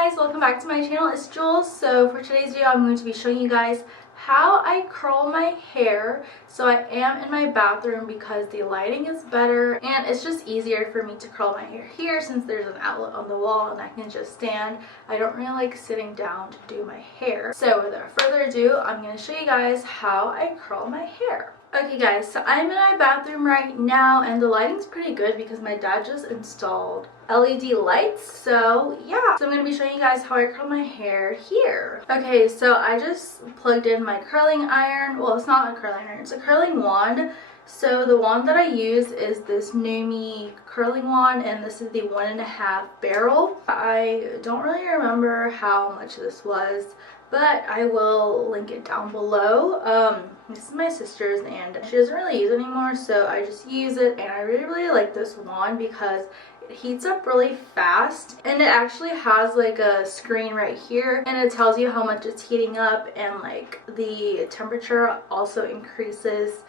guys, welcome back to my channel. It's Jules. So for today's video I'm going to be showing you guys how I curl my hair. So I am in my bathroom because the lighting is better and it's just easier for me to curl my hair here since there's an outlet on the wall and I can just stand. I don't really like sitting down to do my hair. So without further ado, I'm going to show you guys how I curl my hair. Okay guys, so I'm in my bathroom right now and the lighting's pretty good because my dad just installed LED lights. So yeah, so I'm going to be showing you guys how I curl my hair here. Okay, so I just plugged in my curling iron. Well, it's not a curling iron, it's a curling wand. So the wand that I use is this Numi curling wand and this is the 1.5 barrel. I don't really remember how much this was, but I will link it down below. This is my sister's and she doesn't really use it anymore, so I just use it, and I really like this wand because it heats up really fast, and it actually has like a screen right here and it tells you how much it's heating up, and like the temperature also increases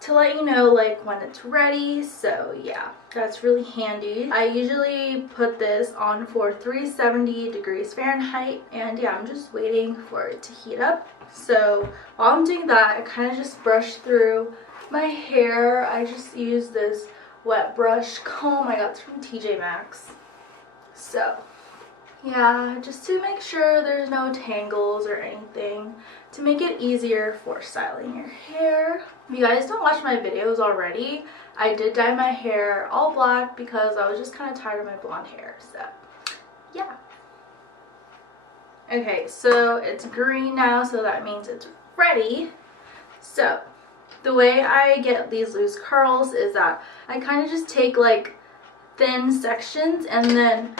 to let you know like when it's ready. So yeah, that's really handy. I usually put this on for 370 degrees Fahrenheit, and yeah, I'm just waiting for it to heat up. So while I'm doing that, I kind of just brush through my hair. I just use this wet brush comb I got from TJ Maxx. So yeah, just to make sure there's no tangles or anything, to make it easier for styling your hair. If you guys don't watch my videos already, I did dye my hair all black because I was just kind of tired of my blonde hair. So yeah. Okay, so it's green now, so that means it's ready. So the way I get these loose curls is that I kind of just take like thin sections and then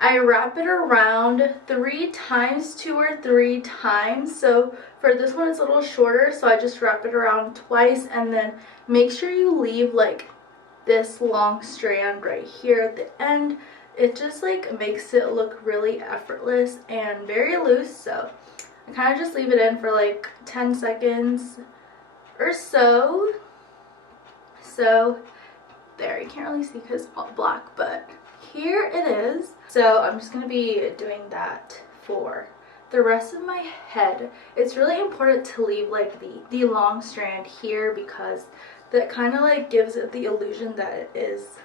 I wrap it around 3 times, 2 or 3 times. So for this one it's a little shorter, so I just wrap it around twice, and then make sure you leave like this long strand right here at the end. It just like makes it look really effortless and very loose. So I kind of just leave it in for like 10 seconds or so. So there, you can't really see because it's all black, but here it is. So I'm just going to be doing that for the rest of my head. It's really important to leave like the long strand here because that kind of like gives it the illusion that it is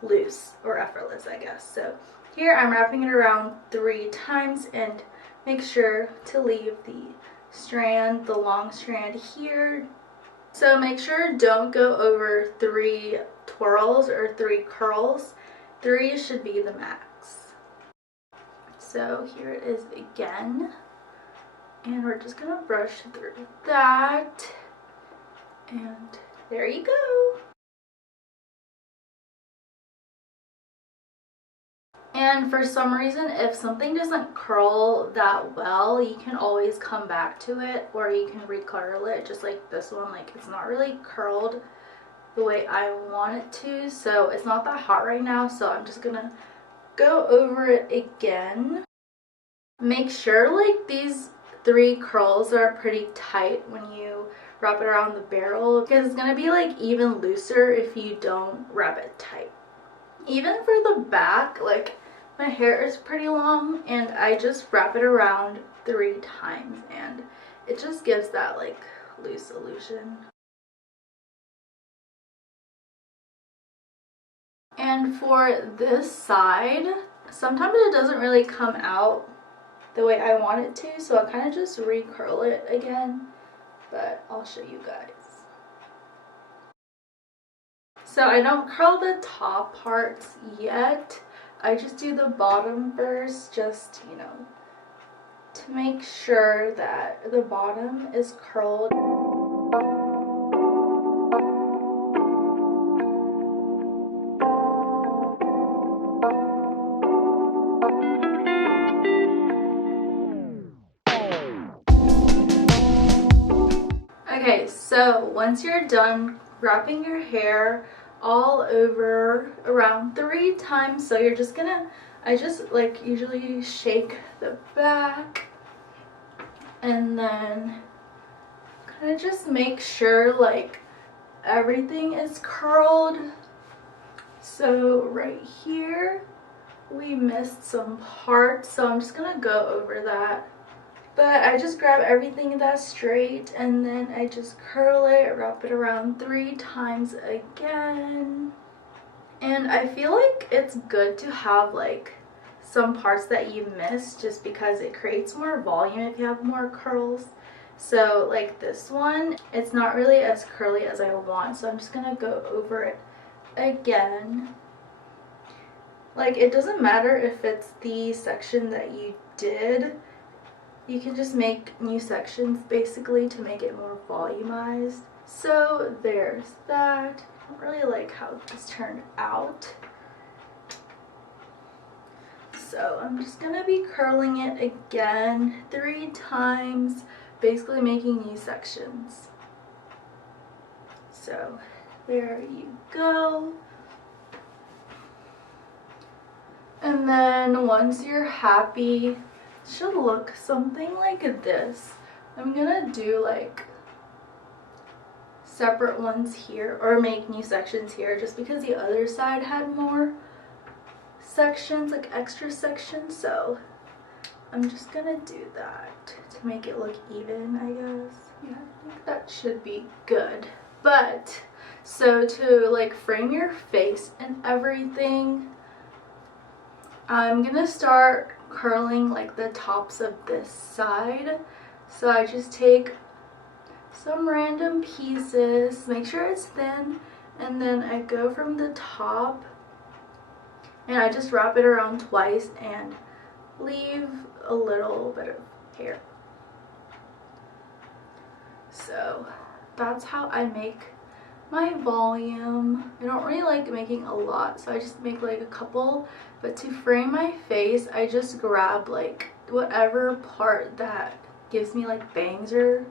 loose or effortless, I guess. So here I'm wrapping it around 3 times, and make sure to leave the long strand here. So make sure don't go over 3 twirls or 3 curls. 3 should be the max. So here it is again, and we're just gonna brush through that, and there you go. And for some reason, if something doesn't curl that well, you can always come back to it, or you can recurl it, just like this one. Like, it's not really curled the way I want it to, so it's not that hot right now, so I'm just gonna go over it again. Make sure like these 3 curls are pretty tight when you wrap it around the barrel, because it's gonna be like even looser if you don't wrap it tight. Even for the back, like my hair is pretty long and I just wrap it around 3 times and it just gives that like loose illusion. And for this side, sometimes it doesn't really come out the way I want it to, so I kind of just recurl it again, but I'll show you guys. So I don't curl the top parts yet. I just do the bottom first, just, you know, to make sure that the bottom is curled. Okay, so once you're done wrapping your hair all over around 3 times, so you're just gonna, I just like usually shake the back and then kind of just make sure like everything is curled. So right here we missed some parts, so I'm just gonna go over that. But I just grab everything that's straight and then I just curl it, wrap it around 3 times again. And I feel like it's good to have like some parts that you miss just because it creates more volume if you have more curls. So like this one, it's not really as curly as I want, so I'm just gonna go over it again. Like, it doesn't matter if it's the section that you did, you can just make new sections basically to make it more volumized. So there's that. I don't really like how this turned out. So I'm just gonna be curling it again 3 times, basically making new sections. So there you go. And then once you're happy, it should look something like this. I'm gonna do like separate ones here, or make new sections here, just because the other side had more sections, like extra sections, so I'm just gonna do that to make it look even, I guess. Yeah, I think that should be good. But so to like frame your face and everything, I'm gonna start curling like the tops of this side. So I just take some random pieces, make sure it's thin, and then I go from the top and I just wrap it around twice and leave a little bit of hair. So that's how I make my volume. I don't really like making a lot, so I just make like a couple, but to frame my face I just grab like whatever part that gives me like bangs or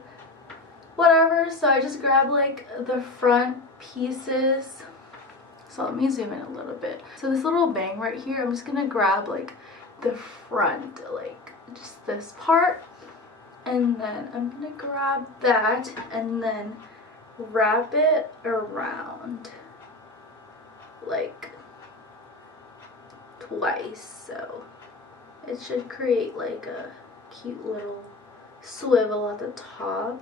whatever. So I just grab like the front pieces. So let me zoom in a little bit. So this little bang right here, I'm just gonna grab like the front, like just this part, and then I'm gonna grab that and then wrap it around like twice, so it should create like a cute little swivel at the top.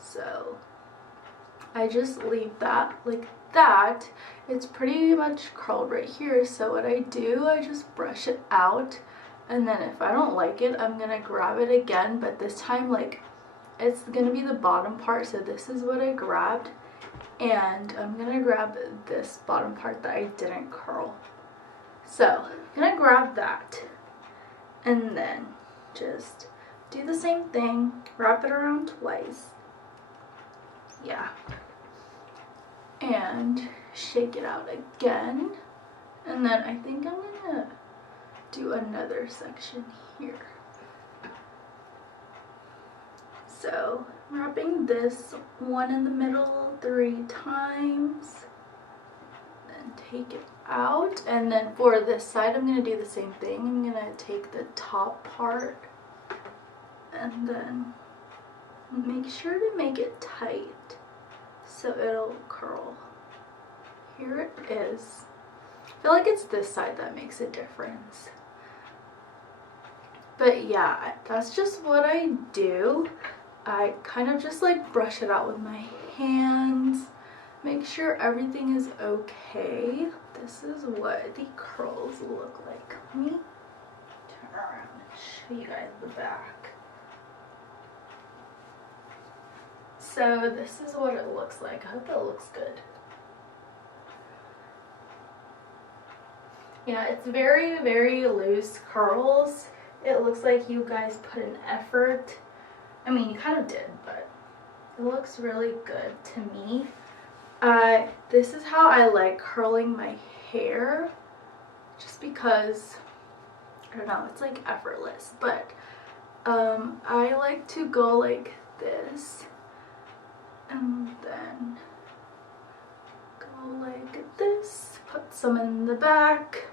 So I just leave that like that. It's pretty much curled right here, so what I do, I just brush it out, and then if I don't like it, I'm gonna grab it again, but this time like it's gonna be the bottom part, so this is what I grabbed, and I'm gonna grab this bottom part that I didn't curl. So I'm gonna grab that and then just do the same thing, wrap it around twice, yeah, and shake it out again, and then I think I'm gonna do another section here. So I'm wrapping this one in the middle 3 times, then take it out, and then for this side I'm going to do the same thing. I'm going to take the top part and then make sure to make it tight so it'll curl. Here it is. I feel like it's this side that makes a difference. But yeah, that's just what I do. I kind of just like brush it out with my hands, make sure everything is okay. This is what the curls look like. Let me turn around and show you guys the back. So this is what it looks like. I hope it looks good. Yeah, it's very, very loose curls. It looks like you guys put an effort. I mean, you kind of did, but it looks really good to me. This is how I like curling my hair, just because, I don't know, it's like effortless, but I like to go like this, and then go like this, put some in the back,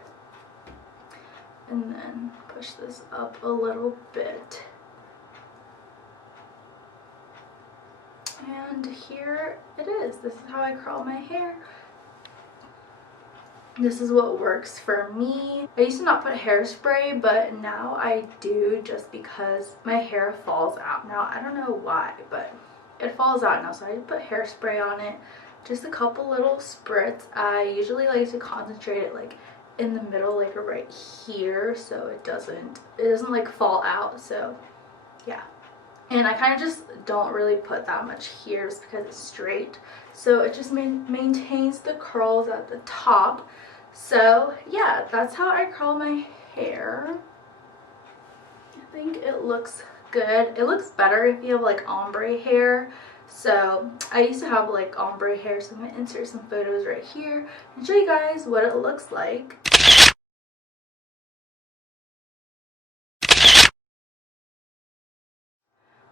and then push this up a little bit. And here it is. This is how I curl my hair. this is what works for me. I used to not put hairspray, but now I do, just because my hair falls out. Now I don't know why, but it falls out now, so I put hairspray on it. Just a couple little spritz. I usually like to concentrate it like in the middle, like right here, so it doesn't like fall out. So yeah. And I kind of just don't really put that much here just because it's straight, so it just maintains the curls at the top. So yeah, that's how I curl my hair. I think it looks good. It looks better if you have like ombre hair. So I used to have like ombre hair, so I'm going to insert some photos right here and show you guys what it looks like.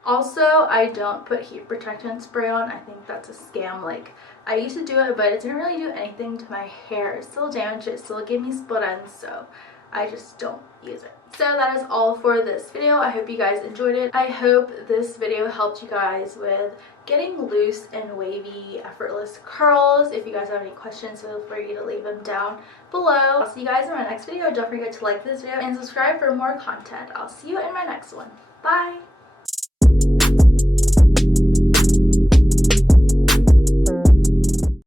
Also, I don't put heat protectant spray on. I think that's a scam. Like, I used to do it, but it didn't really do anything to my hair. It still damaged it, still gave me split ends, so I just don't use it. So that is all for this video. I hope you guys enjoyed it. I hope this video helped you guys with getting loose and wavy, effortless curls. If you guys have any questions, feel free to leave them down below. I'll see you guys in my next video. Don't forget to like this video and subscribe for more content. I'll see you in my next one. Bye!